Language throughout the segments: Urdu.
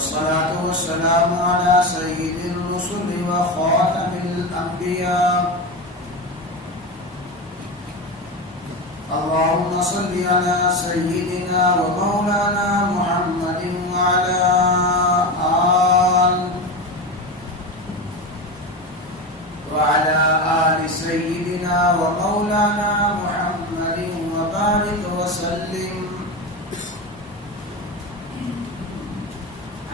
والصلاة والسلام على سيد الرسل وخاتم الأنبياء اللهم صل على سيدنا ومولانا محمد وعلى آل سيدنا ومولانا محمد وبارك وسلم.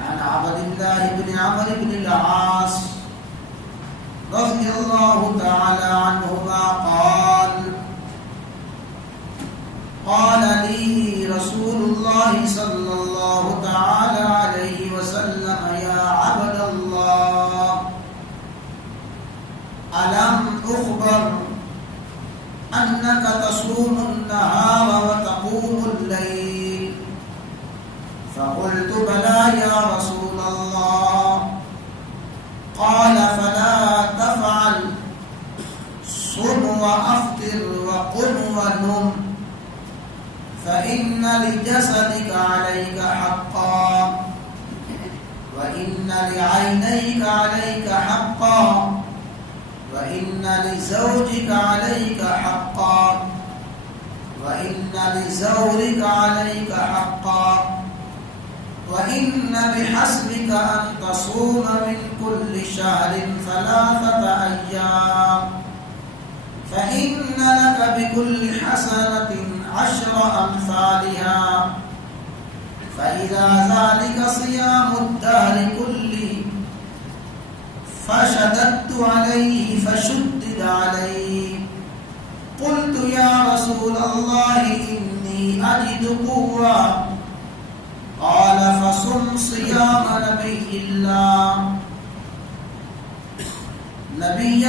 عن عبد الله بن عمرو بن العاص رضي الله تعالى عنهما قال لي رسول الله صلى الله تعالى عليه وسلم يا عبد الله ألم أخبر أنك تصوم النهار وتقوم الليل؟ فقلت بلى يا رسول الله. قال فلا تفعل، صم وأفطر وقم ونم، فإن لجسدك عليك حقا، وإن لعينيك عليك حقا، وإن لزوجك عليك حقا، وإن لزورك عليك حقا، وإن بحسبك أن تصوم من كل شهر 3 أيام، فإن لك بكل حسنة 10 أمثالها، فإذا ذلك صيام الدهر كله، فشددت عليه فشدد عليه. قلت يا رسول الله إني أجد قوة. قال فصم صيام نبي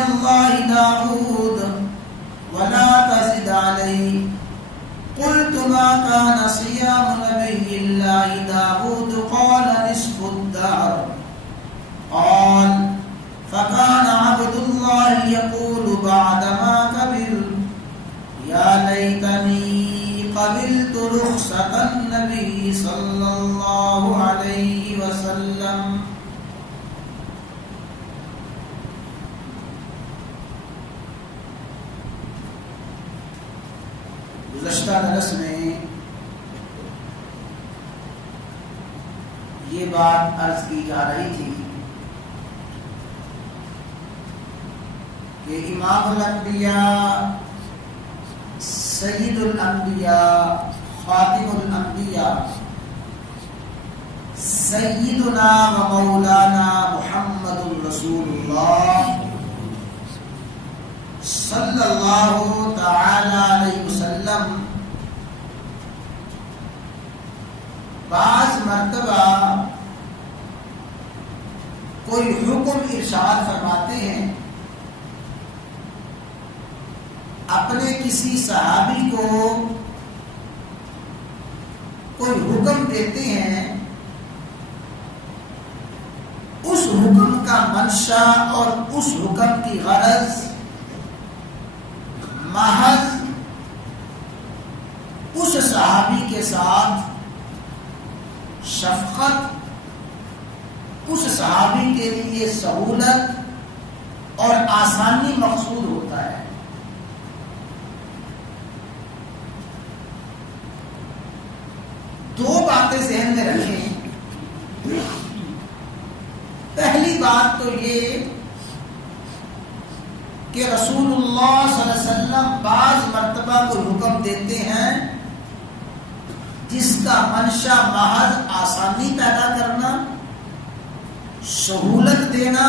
الله داود ولا تزد عليه. قلت ما كان صيام نبي الله داود؟ قال نصف الدهر. قال فكان عبد الله يقول بعدما كبر يا ليتني قبلت رخصة النبي صلى الله عليه وسلم. گزشتہ درس میں یہ بات عرض کی جا رہی تھی کہ امام الانبیاء، سید الانبیاء، خاتم الانبیاء، سیدنا و مولانا محمد رسول اللہ صلی اللہ تعالی علیہ وسلم بعض مرتبہ کوئی حکم ارشاد فرماتے ہیں، اپنے کسی صحابی کو کوئی حکم دیتے ہیں، اس حکم کا منشا اور اس حکم کی غرض محض اس صحابی کے ساتھ شفقت، اس صحابی کے لیے سہولت اور آسانی مقصود ہوتا ہے. دو باتیں ذہن میں رکھیں. پہلی بات تو یہ کہ رسول اللہ صلی اللہ علیہ وسلم بعض مرتبہ کو حکم دیتے ہیں جس کا منشا محض آسانی پیدا کرنا، سہولت دینا،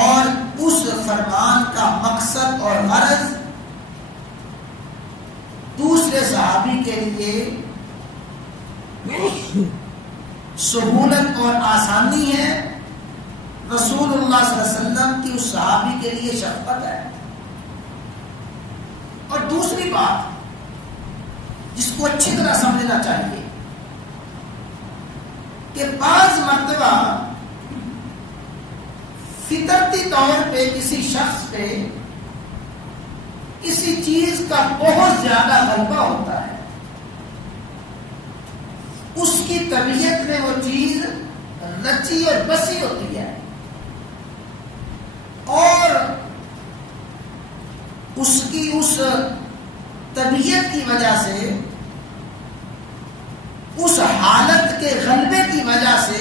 اور اس فرمان کا مقصد اور غرض دوسرے صحابی کے لیے سہولت اور آسانی ہے. رسول اللہ صلی اللہ علیہ وسلم کی اس صحابی کے لیے شفقت ہے. اور دوسری بات جس کو اچھی طرح سمجھنا چاہیے کہ بعض مرتبہ فطرتی طور پہ کسی شخص پہ کسی چیز کا بہت زیادہ غلبہ ہوتا ہے، اس کی طبیعت میں وہ چیز رچی اور بسی ہوتی ہے، اور اس کی اس طبیعت کی وجہ سے، اس حالت کے غلبے کی وجہ سے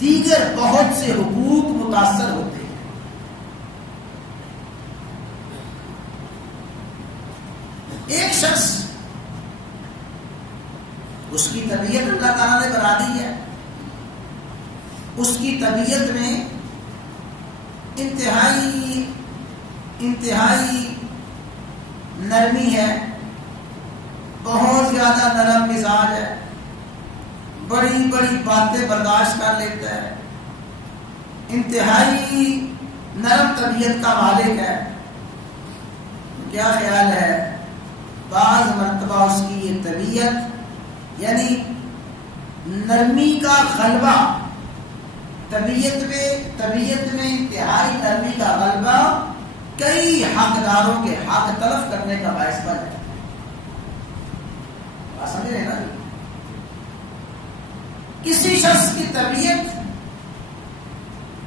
دیگر بہت سے حقوق متاثر ہوتے ہیں۔ ایک شخص، اس کی طبیعت اللہ تعالیٰ نے بنا دی ہے، اس کی طبیعت میں انتہائی نرمی ہے، بہت زیادہ نرم مزاج ہے، بڑی بڑی باتیں برداشت کر لیتا ہے، انتہائی نرم طبیعت کا مالک ہے۔ کیا خیال ہے، بعض مرتبہ اس کی یہ طبیعت یعنی نرمی کا غلبہ، طبیعت میں انتہائی نرمی کا غلبہ کئی حقداروں کے حق تلف کرنے کا باعث بن ہے۔ سمجھ رہے نا؟ کسی شخص کی طبیعت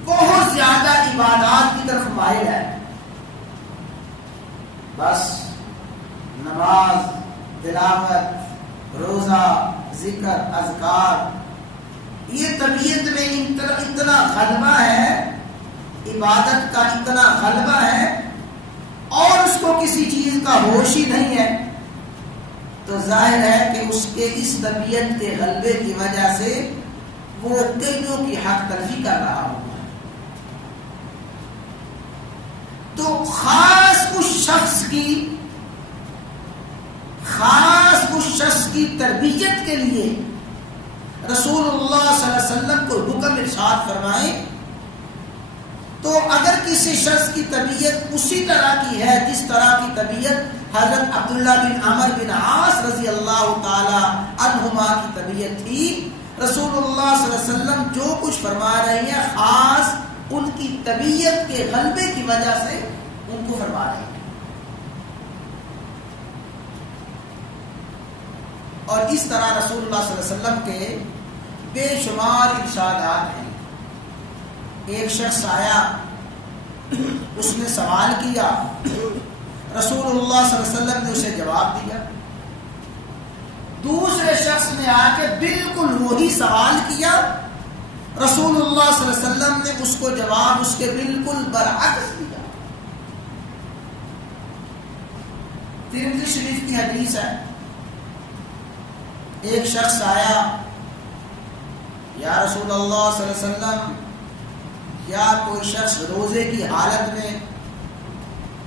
بہت زیادہ عبادات کی طرف مائل ہے، بس نماز، تلاوت، روزہ، ذکر، اذکار، یہ طبیعت میں اتنا غلبہ ہے، عبادت کا اتنا غلبہ ہے، اور اس کو کسی چیز کا ہوش ہی نہیں ہے، تو ظاہر ہے کہ اس کے اس طبیعت کے غلبے کی وجہ سے وہ کئیوں کی حق تلفی کر رہا ہوگا۔ تو خاص اس شخص کی تربیت کے لیے رسول اللہ صلی اللہ علیہ وسلم کو حکم ارشاد فرمائے، تو اگر کسی شخص کی طبیعت اسی طرح کی ہے جس طرح کی طبیعت حضرت عبداللہ بن عمر بن عاص رضی اللہ تعالی عنہما کی طبیعت تھی، رسول اللہ صلی اللہ علیہ وسلم جو کچھ فرما رہے ہیں خاص ان کی طبیعت کے غلبے کی وجہ سے ان کو فرما رہے ہیں۔ اور اس طرح رسول اللہ صلی اللہ علیہ وسلم کے بے شمار ارشادات ہیں۔ ایک شخص آیا، اس نے سوال کیا، رسول اللہ صلی اللہ علیہ وسلم نے اسے جواب دیا۔ دوسرے شخص نے آ کے بالکل وہی سوال کیا، رسول اللہ صلی اللہ علیہ وسلم نے اس کو جواب اس کے بالکل برعکس دیا۔ ترمذی شریف کی حدیث ہے، ایک شخص آیا، یا رسول اللہ صلی اللہ علیہ وسلم، کیا کوئی شخص روزے کی حالت میں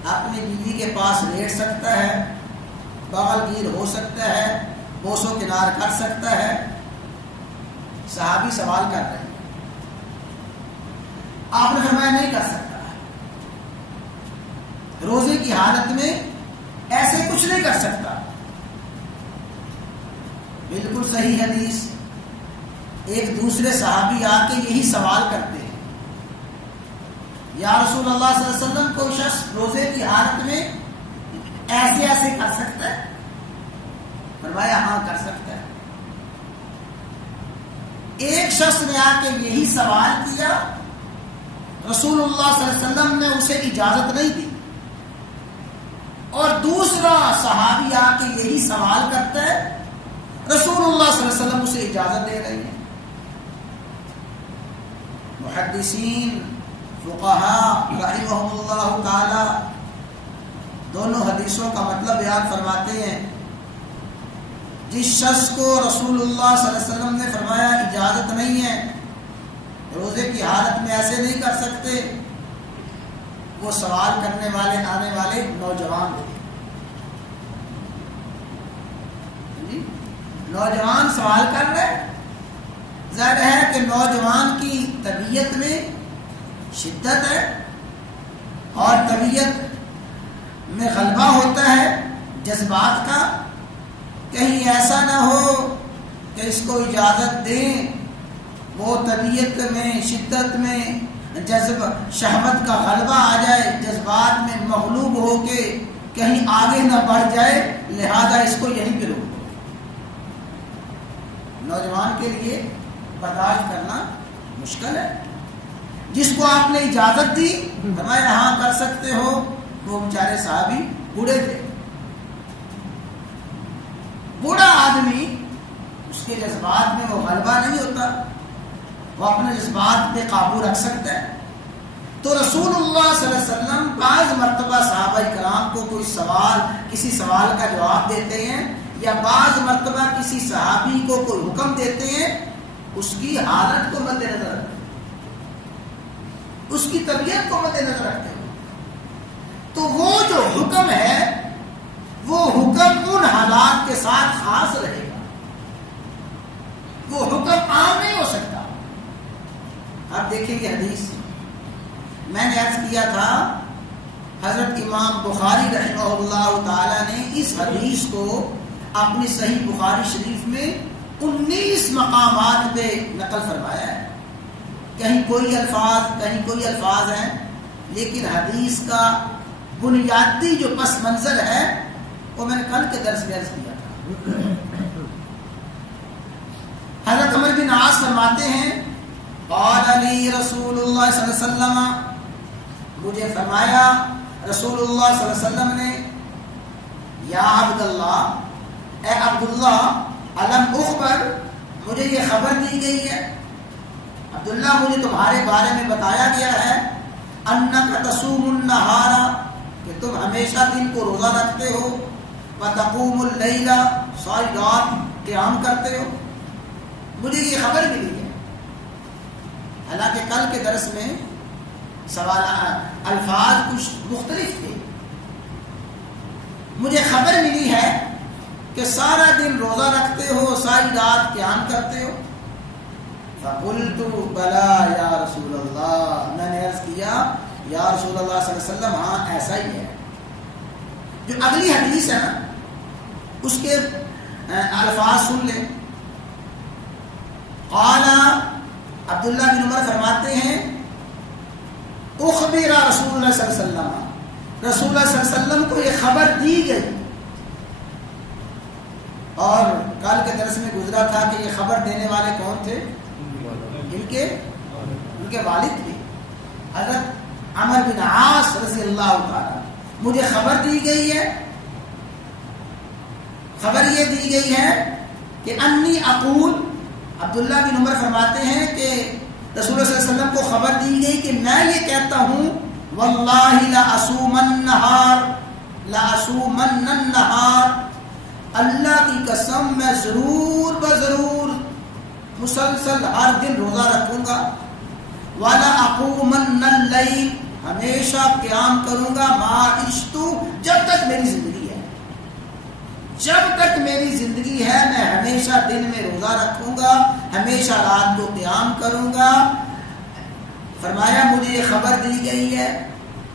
اپنی بیوی کے پاس لیٹ سکتا ہے، بغل گیر ہو سکتا ہے، بوس و کنار کر سکتا ہے؟ صحابی سوال کر رہے ہیں، آپ نے فرمایا نہیں کر سکتا، روزے کی حالت میں ایسے کچھ نہیں کر سکتا۔ بالکل صحیح حدیث۔ ایک دوسرے صحابی آ کے یہی سوال کرتے ہیں، یا رسول اللہ صلی اللہ علیہ وسلم، کوئی شخص روزے کی حالت میں ایسے کر سکتا ہے؟ فرمایا ہاں کر سکتا ہے۔ ایک شخص نے آ کے یہی سوال کیا، رسول اللہ صلی اللہ علیہ وسلم نے اسے اجازت نہیں دی، اور دوسرا صحابی آ کے یہی سوال کرتا ہے، رسول اللہ صلی اللہ علیہ وسلم اسے اجازت دے رہے ہیں۔ محدثین فقہاء رحمہم اللہ تعالی دونوں حدیثوں کا مطلب بیان فرماتے ہیں۔ جس شخص کو رسول اللہ صلی اللہ علیہ وسلم نے فرمایا اجازت نہیں ہے، روزے کی حالت میں ایسے نہیں کر سکتے، وہ سوال کرنے والے آنے والے نوجوان تھے۔ نوجوان سوال کر رہے، ظاہر ہے کہ نوجوان کی طبیعت میں شدت ہے، اور طبیعت میں غلبہ ہوتا ہے جذبات کا، کہیں ایسا نہ ہو کہ اس کو اجازت دیں، وہ طبیعت میں شدت میں شہوت کا غلبہ آ جائے، جذبات میں مغلوب ہو کے کہیں آگے نہ بڑھ جائے، لہذا اس کو یہیں پہ روک دو۔ نوجوان کے لیے برداشت کرنا مشکل ہے. جس کو آپ نے اجازت دی فرمایا ہاں کر سکتے ہو، وہ بیچارے صحابی بوڑھے تھے. بوڑھا آدمی اس کے جذبات میں وہ غلبہ نہیں ہوتا، وہ اپنے جذبات پہ قابو رکھ سکتا ہے. تو رسول اللہ صلی اللہ علیہ وسلم بعض مرتبہ صحابہ کرام کو کوئی سوال، کسی سوال کا جواب دیتے ہیں، یا بعض مرتبہ کسی صحابی کو کوئی حکم دیتے ہیں، اس کی حالت کو مد نظر رکھتے ہیں، اس کی طبیعت کو مد نظر رکھتے ہیں. تو وہ جو حکم ہے وہ حکم ان حالات کے ساتھ خاص رہے گا، وہ حکم عام نہیں ہو سکتا. آپ دیکھیں گے حدیث میں نے عرض کیا تھا، حضرت امام بخاری رحمہ اللہ تعالی نے اس حدیث کو اپنی صحیح بخاری شریف میں 19 مقامات پہ نقل فرمایا ہے. کہیں کوئی الفاظ ہیں، لیکن حدیث کا بنیادی جو پس منظر ہے وہ میں نے کل کے درس میں عرض کیا تھا. حضرت عمر بن عاص فرماتے ہیں قال علی رسول اللہ صلی اللہ علیہ وسلم، مجھے فرمایا رسول اللہ صلی اللہ علیہ وسلم نے، یا عبداللہ، اے عبداللہ، علم اخبر، مجھے یہ خبر دی گئی ہے، عبداللہ مجھے تمہارے بارے میں بتایا گیا ہے، انک تصوم النہار، کہ تم ہمیشہ دن کو روزہ رکھتے ہو، وتقوم اللیل، ساری رات قیام کرتے ہو. مجھے یہ خبر ملی ہے. حالانکہ کل کے درس میں الفاظ کچھ مختلف تھے. مجھے خبر ملی ہے کہ سارا دن روزہ رکھتے ہو، ساری رات قیام کرتے ہو. فقلت بلا یا رسول اللہ، میں نے عرض کیا یا رسول اللہ صلی اللہ علیہ وسلم ہاں ایسا ہی ہے. جو اگلی حدیث ہے نا اس کے الفاظ سن لیں. قال عبداللہ بن عمر فرماتے ہیں اخبر رسول اللہ صلی اللہ علیہ وسلم، رسول اللہ صلی اللہ علیہ وسلم کو یہ خبر دی گئی. اور کل کے درس میں گزرا تھا کہ یہ خبر دینے والے کون تھے؟ ان کے والد تھے حضرت عمر بن عاص رضی اللہ تعالی. مجھے خبر دی گئی ہے، خبر یہ دی گئی ہے کہ انی اقول، عبداللہ بن عمر فرماتے ہیں کہ رسول اللہ صلی اللہ علیہ وسلم کو خبر دی گئی کہ میں یہ کہتا ہوں واللہ لأصومن النہار، اللہ کی قسم میں ضرور بضرور مسلسل ہر دن روزہ رکھوں گا. وَلَأَقُومَنَّ اللَّيْلَ، ہمیشہ قیام کروں گا، ما عشت، جب تک میری زندگی ہے. جب تک میری زندگی ہے میں ہمیشہ دن میں روزہ رکھوں گا، ہمیشہ رات کو قیام کروں گا. فرمایا مجھے یہ خبر دی گئی ہے.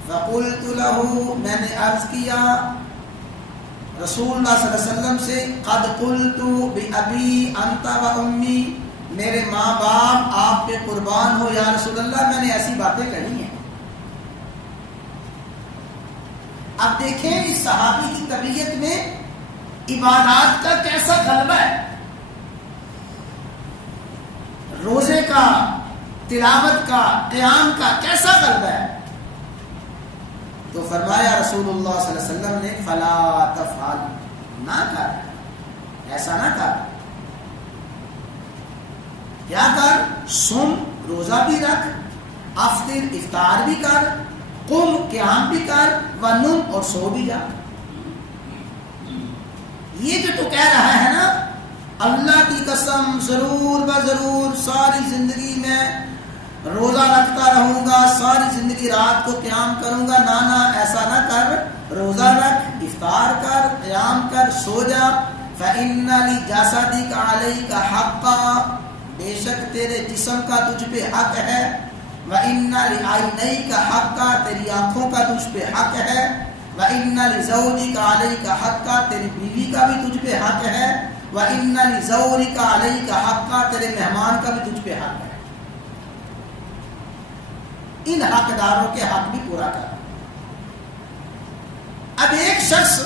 فقلت له، میں نے عرض کیا رسول اللہ صلی اللہ علیہ وسلم سے، قد قلت بأبی انت و امی، میرے ماں باپ آپ پہ قربان ہو یا رسول اللہ، میں نے ایسی باتیں کہی ہیں. اب دیکھیں اس صحابی کی طبیعت میں عبادات کا کیسا غلبہ ہے، روزے کا، تلاوت کا، قیام کا کیسا غلبہ ہے. تو فرمایا رسول اللہ صلی اللہ علیہ وسلم نے فلا تفعل، نہ کر، ایسا نہ کر. کیا کر؟ سم، روزہ بھی رکھ، افطر، افطار بھی کر، قم، قیام بھی کر، ونم، اور سو بھی جا. یہ جو تو کہہ رہا ہے نا اللہ کی قسم ضرور بضرور ساری زندگی میں روزہ رکھتا رہوں گا، ساری زندگی رات کو قیام کروں گا، نانا ایسا نہ کر. روزہ رکھ، افطار کر، قیام کر، سو جا. فإن لجسدك عليك حقا، بے شک تیرے جسم کا تجھ پہ حق ہے. وإن لعينيك حقا، تیری آنکھوں کا تجھ پہ حق ہے. وإن لزوجك عليك حقا، تیری بیوی کا بھی تجھ پہ حق ہے. وإن لزورك عليك حقا، تیرے مہمان کا بھی تجھ پہ حق ہے. ان حقداروں کے حق بھی پورا کر. اب ایک شخص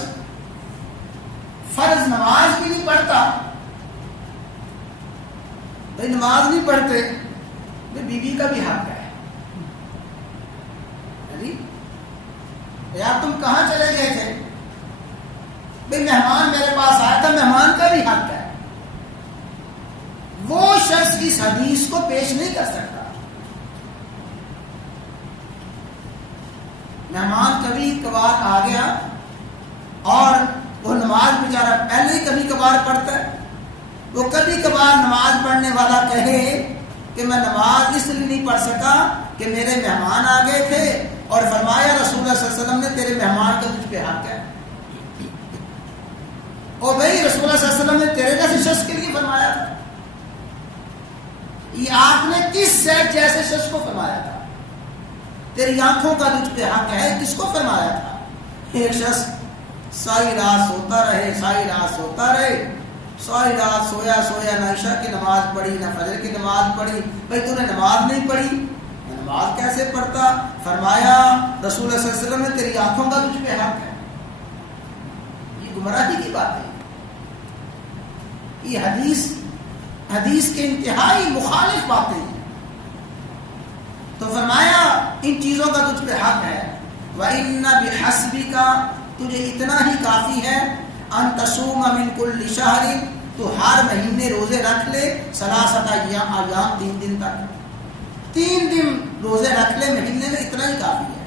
فرض نماز بھی نہیں پڑھتا، بھائی نماز نہیں پڑھتے، بیوی کا بھی حق ہے جی، یار تم کہاں چلے گئے تھے؟ بھائی مہمان میرے پاس آیا تھا، مہمان کا بھی حق ہے. وہ شخص اس حدیث کو پیش نہیں کر سکتا. مہمان کبھی کبھار آ گیا اور وہ نماز بیچارہ پہلے ہی کبھی کبھار پڑھتا ہے، وہ کبھی کبھار نماز پڑھنے والا کہے کہ میں نماز اس لیے نہیں پڑھ سکا کہ میرے مہمان آ گئے تھے اور فرمایا رسول اللہ صلی اللہ علیہ وسلم نے تیرے مہمان کا تجھ پہ حق ہے. اور بھائی رسول اللہ صلی اللہ علیہ وسلم نے تیرے جیسے شخص کے لیے فرمایا تھا، یہ آپ نے کس سیٹ جیسے شخص کو فرمایا تھا؟ تیری آنکھوں کا تجھ پہ حق ہے، کس کو فرمایا تھا؟ ایک شخص ساری رات سوتا رہے، ساری رات سوتا رہے، ساری رات سویا سویا، نہ عشاء کی نماز پڑھی نہ فجر کی نماز پڑھی. بھائی تو نے نماز نہیں پڑھی، نماز کیسے پڑھتا؟ فرمایا رسول اللہ صلی اللہ علیہ وسلم نے تیری آنکھوں کا تجھ پہ حق ہے. یہ گمراہی کی بات ہے، یہ حدیث کے انتہائی مخالف باتیں ہیں. تو فرمایا ان چیزوں کا تجھ پہ حق ہے. وَإِنَّ بِحَسْبِكَ، تجھے اتنا ہی کافی ہے، ان تصوم من کل شہر، تو ہر مہینے روزے رکھ لے، ثلاثۃ ایام، 3 دن تک، 3 دن روزے رکھ لے مہینے میں، اتنا ہی کافی ہے.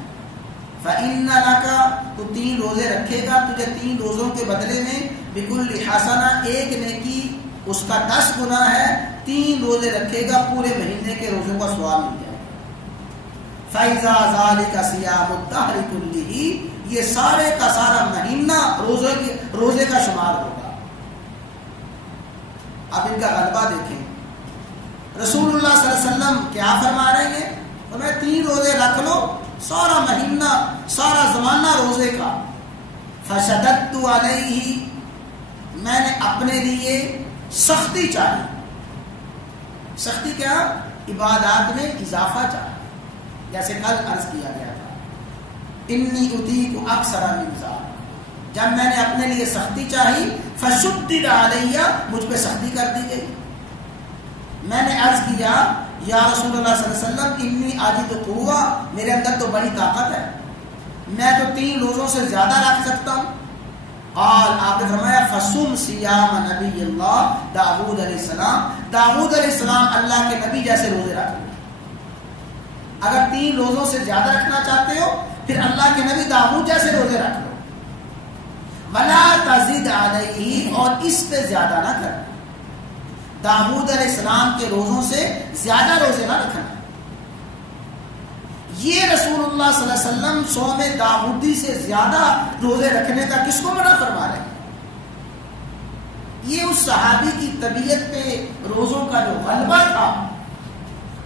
فَإِنَّ لَكَ، تو 3 روزے رکھے گا، تجھے 3 روزوں کے بدلے میں بِكُلِّ حَسَنَةٍ، ایک نیکی اس کا 10 گنا ہے. 3 روزے رکھے گا، پورے مہینے کے روزوں کا ثواب مل جائے گا. فَإِذَا ذَلِكَ صِيَامُ الدَّهْرِ كُلِّهِ، یہ سارے کا سارا مہینہ روزے کا شمار ہوگا. اب ان کا غلبہ دیکھیں. رسول اللہ صلی اللہ علیہ وسلم کیا فرما رہے ہیں؟ تمہیں 3 روزے رکھ لو، سارا مہینہ سارا زمانہ روزے کا. فشددت علیہ، میں نے اپنے لیے سختی چاہی. سختی کیا؟ عبادات میں اضافہ چاہا، جیسے کل عرض کیا گیا تھا، انی اطیق اکثر من ذلک، جب میں نے اپنے لیے سختی چاہی، فشدد علیہ، مجھ پہ سختی کر دی گئی. میں نے عرض کیا یا رسول اللہ صلی اللہ علیہ وسلم انی اجد قوہ، میرے اندر تو بڑی طاقت ہے، میں تو 3 روزوں سے زیادہ رکھ سکتا ہوں. قال، آپ نے فرمایا فصم صیام نبی اللہ داؤد علیہ السلام، داؤد علیہ السلام اللہ کے نبی جیسے روزے رکھ لو. اگر 3 روزوں سے زیادہ رکھنا چاہتے ہو پھر اللہ کے نبی داؤد جیسے روزے رکھ لو. ولا تزد علیہ، اور اس پہ زیادہ نہ کرنا. داؤد علیہ السلام کے روزوں سے زیادہ روزے نہ رکھنا. یہ رسول اللہ صلی اللہ علیہ وسلم صوم داؤدی سے زیادہ روزے رکھنے کا کس کو منع فرما رہے ہیں؟ یہ اس صحابی کی طبیعت پہ روزوں کا جو غلبہ تھا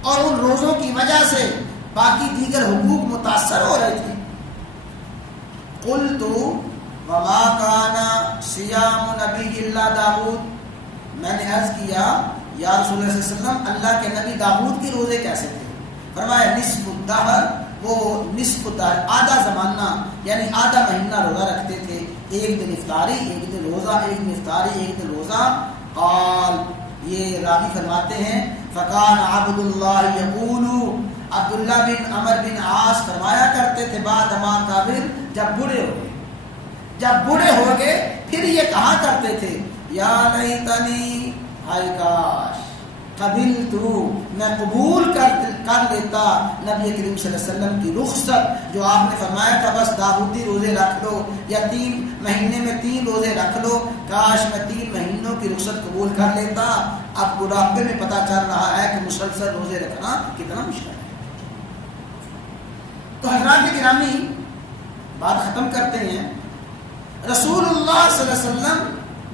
اور ان روزوں کی وجہ سے باقی دیگر حقوق متاثر ہو رہے تھے. قلت وما كان صيام نبی اللہ داؤد، میں نے عرض کیا یا رسول اللہ صلی اللہ علیہ وسلم اللہ کے نبی داؤد کے روزے کیسے تھے؟ فرمایا نصف الدہر، وہ نصف الدہر آدھا زمانہ یعنی آدھا مہینہ روزہ رکھتے تھے، 1 دن افطاری 1 دن روزہ، 1 دن افطاری 1 دن روزہ. قال، یہ راوی فرماتے ہیں فکان عبد اللہ یقول، عبداللہ بن عمر بن عاص فرمایا کرتے تھے بعد ما کابر، جب بوڑھے ہو گئے پھر یہ کہا کرتے تھے یا لیتنی، ہائے کاش، قبلتو، میں قبول کر لیتا نبی کریم صلی اللہ علیہ وسلم کی رخصت، جو آپ نے فرمایا تھا بس داؤدی روزے رکھ لو یا 3 مہینے میں 3 روزے رکھ لو، کاش میں 3 مہینوں کی رخصت قبول کر لیتا. اب بڑھاپے میں پتہ چل رہا ہے کہ مسلسل روزے رکھنا کتنا مشکل ہے. تو حضرات گرامی، بات ختم کرتے ہیں. رسول اللہ صلی اللہ علیہ وسلم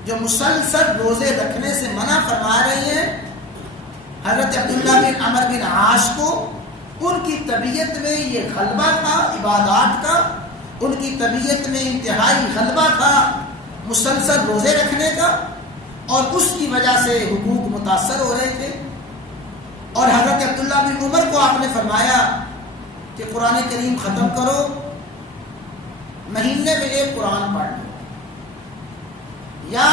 جو مسلسل روزے رکھنے سے منع فرما رہے ہیں، حضرت عبداللہ بن عمر بن عاص کو ان کی طبیعت میں یہ غلبہ تھا عبادات کا، ان کی طبیعت میں انتہائی غلبہ تھا مسلسل روزے رکھنے کا، اور اس کی وجہ سے حقوق متاثر ہو رہے تھے. اور حضرت عبداللہ بن عمر کو آپ نے فرمایا کہ قرآن کریم ختم کرو، مہینے میں 1 قرآن پڑھ لو یا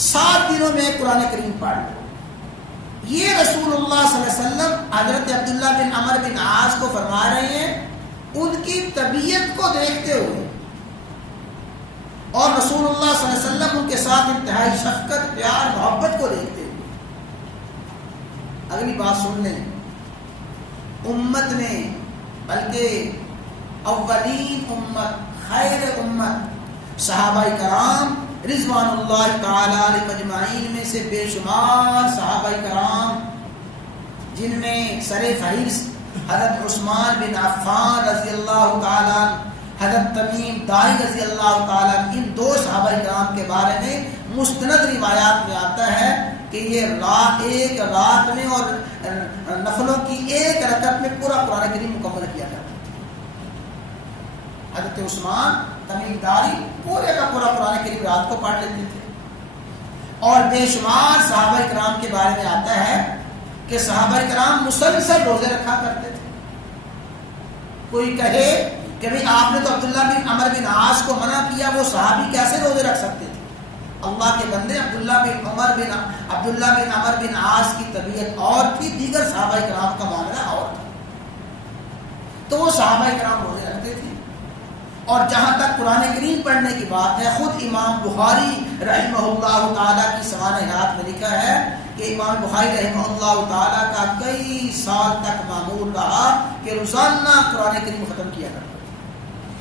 7 دنوں میں 1 قرآن کریم پڑھ لو. یہ رسول اللہ صلی اللہ علیہ وسلم حضرت عبداللہ بن عمر بن عاص کو فرما رہے ہیں ان کی طبیعت کو دیکھتے ہوئے، اور رسول اللہ صلی اللہ علیہ وسلم ان کے ساتھ انتہائی شفقت، پیار، محبت کو دیکھتے ہوئے۔ اگلی بات سن لیں، امت میں، بلکہ اولین امت، خیر امت صحابہ کرام رضوان اللہ تعالی علیہ اجمعین میں سے بے شمار صحابہ کرام، جن میں سر فہرست حضرت عثمان بن عفان رضی اللہ تعالی عنہ، حضرت تمیم داری رضی اللہ تعالی عنہ، ان دو صحابہ کرام کے بارے میں مستند روایات میں آتا ہے کہ یہ ایک رات میں اور نفلوں کی ایک رکعت میں پورا قرآن کریم مکمل کیا جاتا ہے۔ حضرت عثمان تمیم داری پورے کا پورا قرآن کریم رات کو پڑھ لیتے تھے، اور بے شمار صحابہ کرام کے بارے میں آتا ہے کہ صحابہ کرام مسلسل روزے رکھا کرتے تھے۔ کوئی کہے کہ بھئی آپ نے تو عبداللہ بن عمر بن عاص کو منع کیا، وہ صحابی کیسے روزے رکھ سکتے تھے؟ اللہ کے بندے، عبداللہ بن عمر بن عاص کی طبیعت اور تھی، دیگر صحابہ کرام کا معاملہ اور تھا، تو وہ صحابہ کرام روزے رکھتے تھے۔ اور جہاں تک قرآن کریم پڑھنے کی بات ہے، خود امام بخاری رحمہ اللہ تعالیٰ کی سوانحات میں لکھا ہے کہ امام بخاری رحمہ اللہ تعالیٰ کا کئی سال تک معمول رہا کہ روزانہ قرآن کریم ختم کیا کرتا۔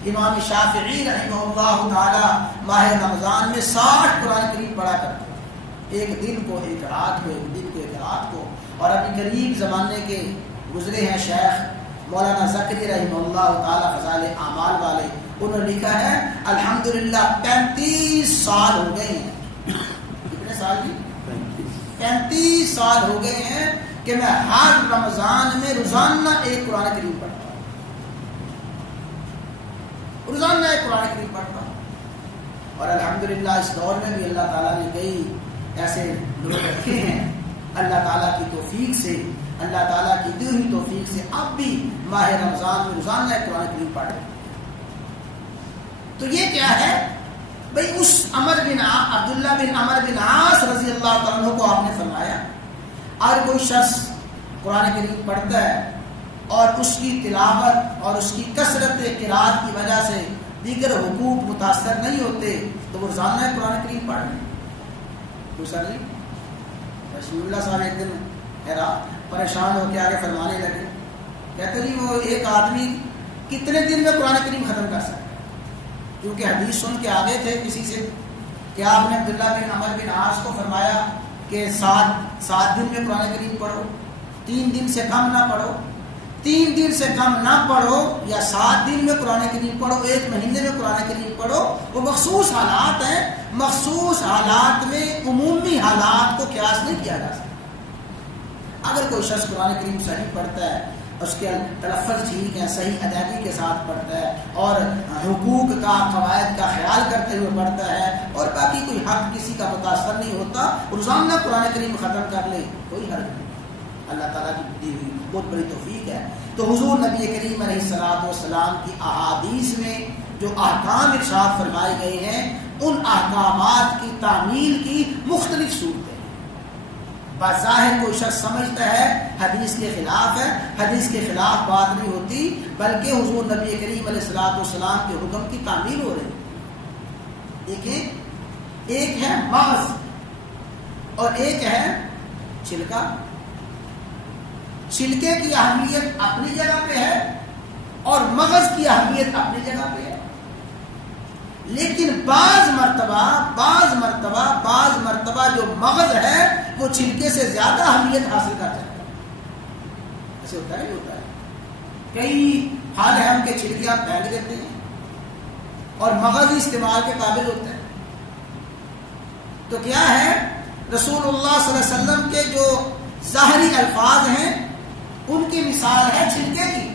امام شافعی رحمہ اللہ تعالیٰ ماہ رمضان میں 60 قرآن کریم پڑھا کرتے، ایک دن کو، ایک رات کو، ایک دن کو، ایک رات کو۔ اور ابھی قریب زمانے کے گزرے ہیں شیخ مولانا زکری رحمہ اللہ تعالیٰ فضائل اعمال والے، انہوں نے لکھا ہے الحمدللہ 35 سال ہو گئے ہیں۔ کتنے سال جی؟ 35 سال ہو گئے ہیں کہ میں ہر رمضان میں روزانہ ایک قرآن کریم پڑھتا ہوں، روزانہ ایک قرآن کریم پڑھتا ہوں۔ اور الحمدللہ اس دور میں بھی اللہ تعالیٰ نے کئی ایسے لوگ رکھے ہیں، اللہ تعالیٰ کی توفیق سے، اللہ تعالیٰ کی دی ہوئی توفیق سے اب بھی ماہ رمضان میں روزانہ ایک قرآن کریم پڑھ رہے ہیں۔ تو یہ کیا ہے بھئی، اس عبداللہ بن عمر بن عاص رضی اللہ تعالیٰ عنہ کو آپ نے فرمایا، اگر کوئی شخص قرآن کریم پڑھتا ہے اور اس کی تلاوت اور اس کی کثرت قرات کی وجہ سے دیگر حقوق متاثر نہیں ہوتے تو وہ روزانہ قرآن کریم پڑھ رہے ہیں۔ کوئی سر نہیں، رسول اللہ صاحب ایک دن پریشان ہو کے آگے فرمانے لگے، کہتے جی وہ ایک آدمی کتنے دن میں قرآن کریم ختم کر سکتا ہے؟ کیونکہ حدیث سن کے آگے تھے کسی سے کہ آپ نے عبداللہ بن عمر بن عاص کو فرمایا کہ 7 دن میں قرآن کریم پڑھو، 3 دن سے کم نہ پڑھو، 3 دن سے کم نہ پڑھو، یا 7 دن میں قرآن کریم پڑھو، 1 مہینے میں قرآن کریم پڑھو۔ وہ مخصوص حالات ہیں، مخصوص حالات میں عمومی حالات کو قیاس نہیں کیا جا سکتا۔ اگر کوئی شخص قرآن کریم صحیح پڑھتا ہے، اس کے تلفظ ٹھیک ہے، صحیح ادائیگی کے ساتھ پڑھتا ہے، اور حقوق کا، قواعد کا خیال کرتے ہوئے پڑھتا ہے، اور باقی کوئی حق کسی کا متاثر نہیں ہوتا، روزانہ قرآن کریم ختم کر لے، کوئی حرج نہیں۔ اللہ تعالیٰ کی دی ہوئی بہت بڑی توفیق ہے۔ تو حضور نبی کریم علیہ الصلوۃ والسلام کی احادیث میں جو احکام ارشاد فرمائے گئے ہیں، ان احکامات کی تعمیل کی مختلف صورتیں، بظاہر کوئی شخص سمجھتا ہے حدیث کے خلاف ہے، حدیث کے خلاف بات نہیں ہوتی، بلکہ حضور نبی کریم علیہ الصلوۃ والسلام کے حکم کی تعمیل ہو رہی ہے۔ ایک ہے مغز اور ایک ہے چھلکا۔ چھلکے کی اہمیت اپنی جگہ پہ ہے اور مغز کی اہمیت اپنی جگہ پہ ہے، لیکن بعض مرتبہ جو مغز ہے وہ چھلکے سے زیادہ اہمیت حاصل کر جاتا ہے۔ ایسے ہوتا ہے، نہیں ہوتا ہے؟ کئی پھل ہیں ہم کے چھلکے آپ پھینک دیتے ہیں اور مغز استعمال کے قابل ہوتے ہیں۔ تو کیا ہے، رسول اللہ صلی اللہ علیہ وسلم کے جو ظاہری الفاظ ہیں ان کی مثال ہے چھلکے کی،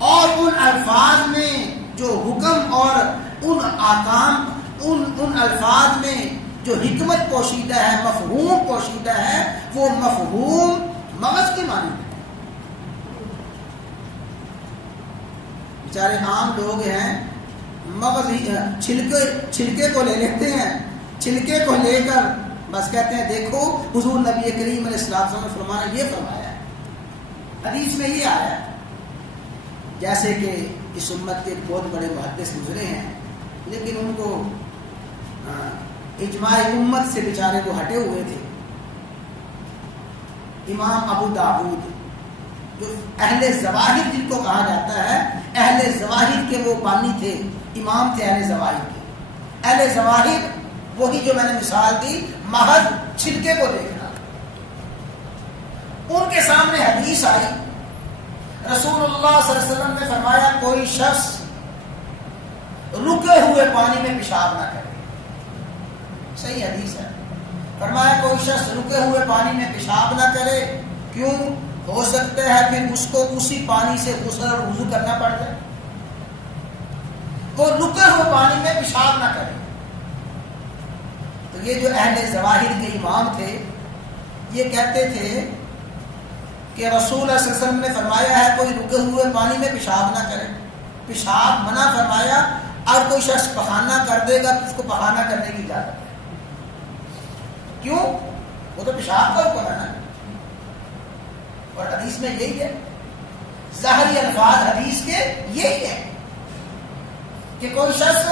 اور ان الفاظ میں جو حکم اور ان احکام، ان الفاظ میں جو حکمت پوشیدہ ہے، مفہوم پوشیدہ ہے، وہ مفہوم مغز کی مانند ہے۔ بیچارے عام لوگ ہیں، مغز چھلکے کو لے لیتے ہیں، چھلکے کو لے کر بس کہتے ہیں دیکھو حضور نبی کریم علیہ السلام نے فرمایا، یہ فرمایا ہے، حدیث میں یہ آیا ہے۔ جیسے کہ اس امت کے ایک بہت بڑے محدث گزرے ہیں، لیکن ان کو اجماع امت سے بیچارے کو ہٹے ہوئے تھے، امام ابو داؤد، جو اہل ظواہر جن کو کہا جاتا ہے، اہل ظواہر کے وہ بانی تھے، امام تھے اہل ظواہر کے۔ اہل ظواہر وہی جو میں نے مثال دی، محض چھلکے کو دیکھنا۔ ان کے سامنے حدیث آئی، رسول اللہ صلی اللہ علیہ وسلم نے فرمایا کوئی شخص رکے ہوئے پانی میں پیشاب نہ کرے، صحیح حدیث ہے۔ فرمایا کوئی شخص رکے ہوئے پانی میں پیشاب نہ کرے، کیوں؟ ہو سکتا ہے پھر اس کو اسی پانی سے غسل اور وضو کرنا پڑ جائے، وہ رکے ہوئے پانی میں پیشاب نہ کرے۔ تو یہ جو اہل ظواہر کے امام تھے، یہ کہتے تھے کہ رسول اللہ صلی اللہ علیہ وسلم نے فرمایا ہے کوئی رکے ہوئے پانی میں پیشاب نہ کرے، پیشاب منع فرمایا، اور کوئی شخص پخانہ کر دے گا تو اس کو پخانہ کرنے کی اجازت ہے۔ کیوں؟ وہ تو پیشاب کا حکم ہے نا، اور حدیث میں یہی ہے، ظاہری الفاظ حدیث کے یہی ہے کہ کوئی شخص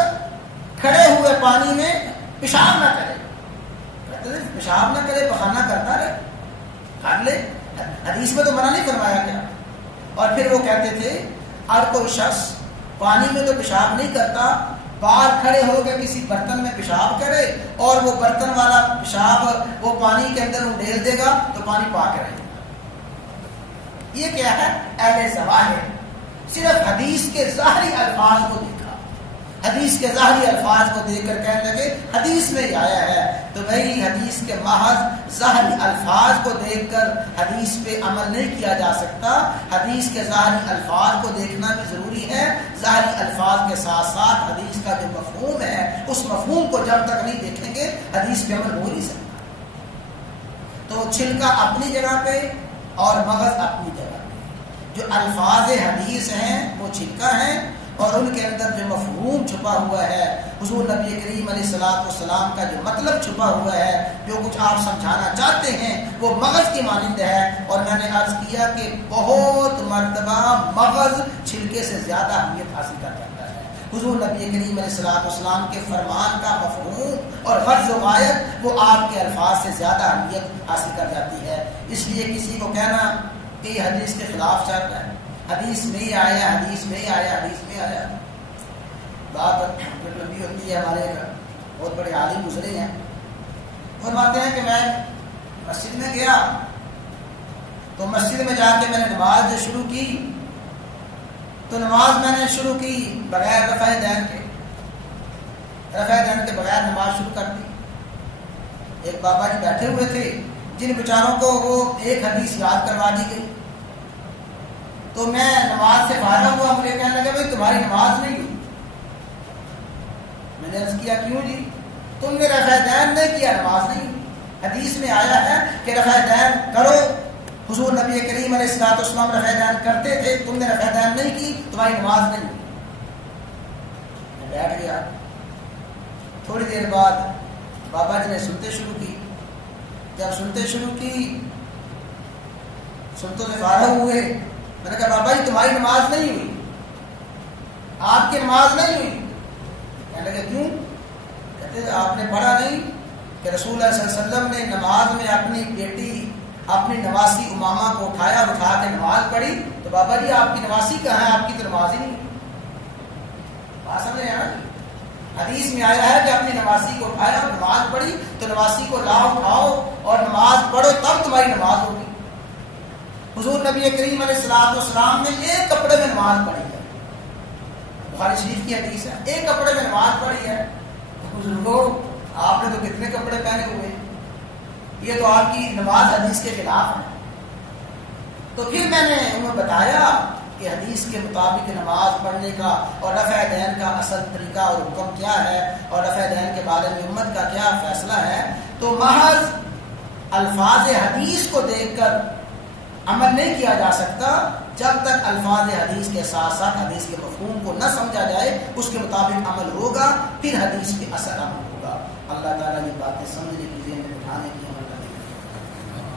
کھڑے ہوئے پانی میں پیشاب نہ کرے، پیشاب نہ کرے، پخانہ کرتا رہے، کر لے، حدیث میں تو منع نہیں فرمایا گیا۔ اور پھر وہ کہتے تھے اور کوئی شخص پانی میں تو پیشاب نہیں کرتا، باہر کھڑے ہو کے کسی برتن میں پیشاب کرے اور وہ برتن والا پیشاب وہ پانی کے اندر ڈھیل دے گا تو پانی پاک رہے گا۔ یہ کیا ہے؟ اہل ظواہر، صرف حدیث کے ظاہری الفاظ کو دیکھا، حدیث کے ظاہری الفاظ کو دیکھ کر کہنے لگے حدیث میں ہی آیا ہے، تو بھائی حدیث کے محض ظاہری الفاظ کو دیکھ کر حدیث پہ عمل نہیں کیا جا سکتا، حدیث کے ظاہری الفاظ کو دیکھنا بھی ضروری ہے، ظاہری الفاظ کے ساتھ ساتھ حدیث کا جو مفہوم ہے اس مفہوم کو جب تک نہیں دیکھیں گے حدیث پہ عمل ہو نہیں سکتا۔ تو چھلکا اپنی جگہ پہ اور مغز اپنی جگہ پہ، جو الفاظ حدیث ہیں وہ چھلکا ہیں، اور ان کے اندر جو مفہوم چھپا ہوا ہے، حضور نبی کریم علیہ الصلوۃ والسلام کا جو مطلب چھپا ہوا ہے، جو کچھ آپ سمجھانا چاہتے ہیں، وہ مغز کی مانند ہے۔ اور میں نے عرض کیا کہ بہت مرتبہ مغز چھلکے سے زیادہ اہمیت حاصل کر جاتا ہے۔ حضور نبی کریم علیہ الصلوۃ والسلام کے فرمان کا مفہوم اور غرض و غایت وہ آپ کے الفاظ سے زیادہ اہمیت حاصل کر جاتی ہے۔ اس لیے کسی کو کہنا کہ یہ حدیث کے خلاف چاہتا ہے، حدیث میں ہی آیا، حدیث میں ہی آیا، حدیث میں آیا، بات لمبی ہوتی ہے۔ ہمارے بہت بڑے عالم گزرے ہیں، فرماتے ہیں کہ میں مسجد میں گیا تو مسجد میں جا کے میں نے نماز شروع کی، تو نماز میں نے شروع کی بغیر رفع دین کے، رفع دین کے بغیر نماز شروع کر دی۔ ایک بابا جی بیٹھے ہوئے تھے جن بیچاروں کو وہ ایک حدیث یاد کروا دی گئی، تو میں نماز سے فارغ ہوا، مجھے کہنے لگا بھائی تمہاری نماز نہیں ہوئی۔ میں نے عرض کیا کیوں جی؟ تم نے رفع دین نہیں کیا، نماز نہیں ہوئی۔ حدیث میں آیا ہے کہ رفع دین کرو، حضور نبی کریم علیہ الصلوۃ والسلام رفع دین کرتے تھے، تم نے رفع دین نہیں کی، تمہاری نماز نہیں ہوئی۔ میں بیٹھ گیا، تھوڑی دیر بعد بابا جی نے سنتے شروع کی، جب سنتے شروع کی، سنتوں سے فارغ ہوئے، میں نے کہا بابا جی تمہاری نماز نہیں ہوئی، آپ کی نماز نہیں ہوئی۔ کہنے لگے کیوں؟ کہتے ہیں آپ نے پڑھا نہیں کہ رسول اللہ صلی اللہ علیہ وسلم نے نماز میں اپنی بیٹی اپنی نواسی امامہ کو اٹھایا اور اٹھا کے نماز پڑھی، تو بابا جی آپ کی نواسی کہاں ہے؟ آپ کی تو نماز ہی نہیں۔ بات سمجھ رہے ہیں نا؟ حدیث میں آیا ہے کہ اپنی نواسی کو اٹھایا اور نماز پڑھی، تو نواسی کو لاؤ اٹھاؤ اور نماز پڑھو تب تمہاری نماز ہوگی۔ حضور نبی کریم علیہ الصلوۃ والسلام نے ایک کپڑے میں نماز پڑھی ہے، بخاری شریف کی حدیث ہے، ایک کپڑے میں نماز پڑھی ہے۔ بزرگوں آپ نے تو کتنے کپڑے پہنے ہوئے ہیں، یہ تو آپ کی نماز حدیث کے خلاف ہے۔ تو پھر میں نے انہیں بتایا کہ حدیث کے مطابق نماز پڑھنے کا اور رفع دین کا اصل طریقہ اور حکم کیا ہے، اور رفع دین کے بارے میں امت کا کیا فیصلہ ہے۔ تو محض الفاظ حدیث کو دیکھ کر عمل نہیں کیا جا سکتا جب تک الفاظ حدیث کے ساتھ ساتھ حدیث کے مفہوم کو نہ سمجھا جائے، اس کے مطابق عمل ہوگا، پھر حدیث پہ اثر عمل ہوگا۔ اللہ تعالیٰ یہ باتیں سمجھنے کی ذہن میں بٹھانے کی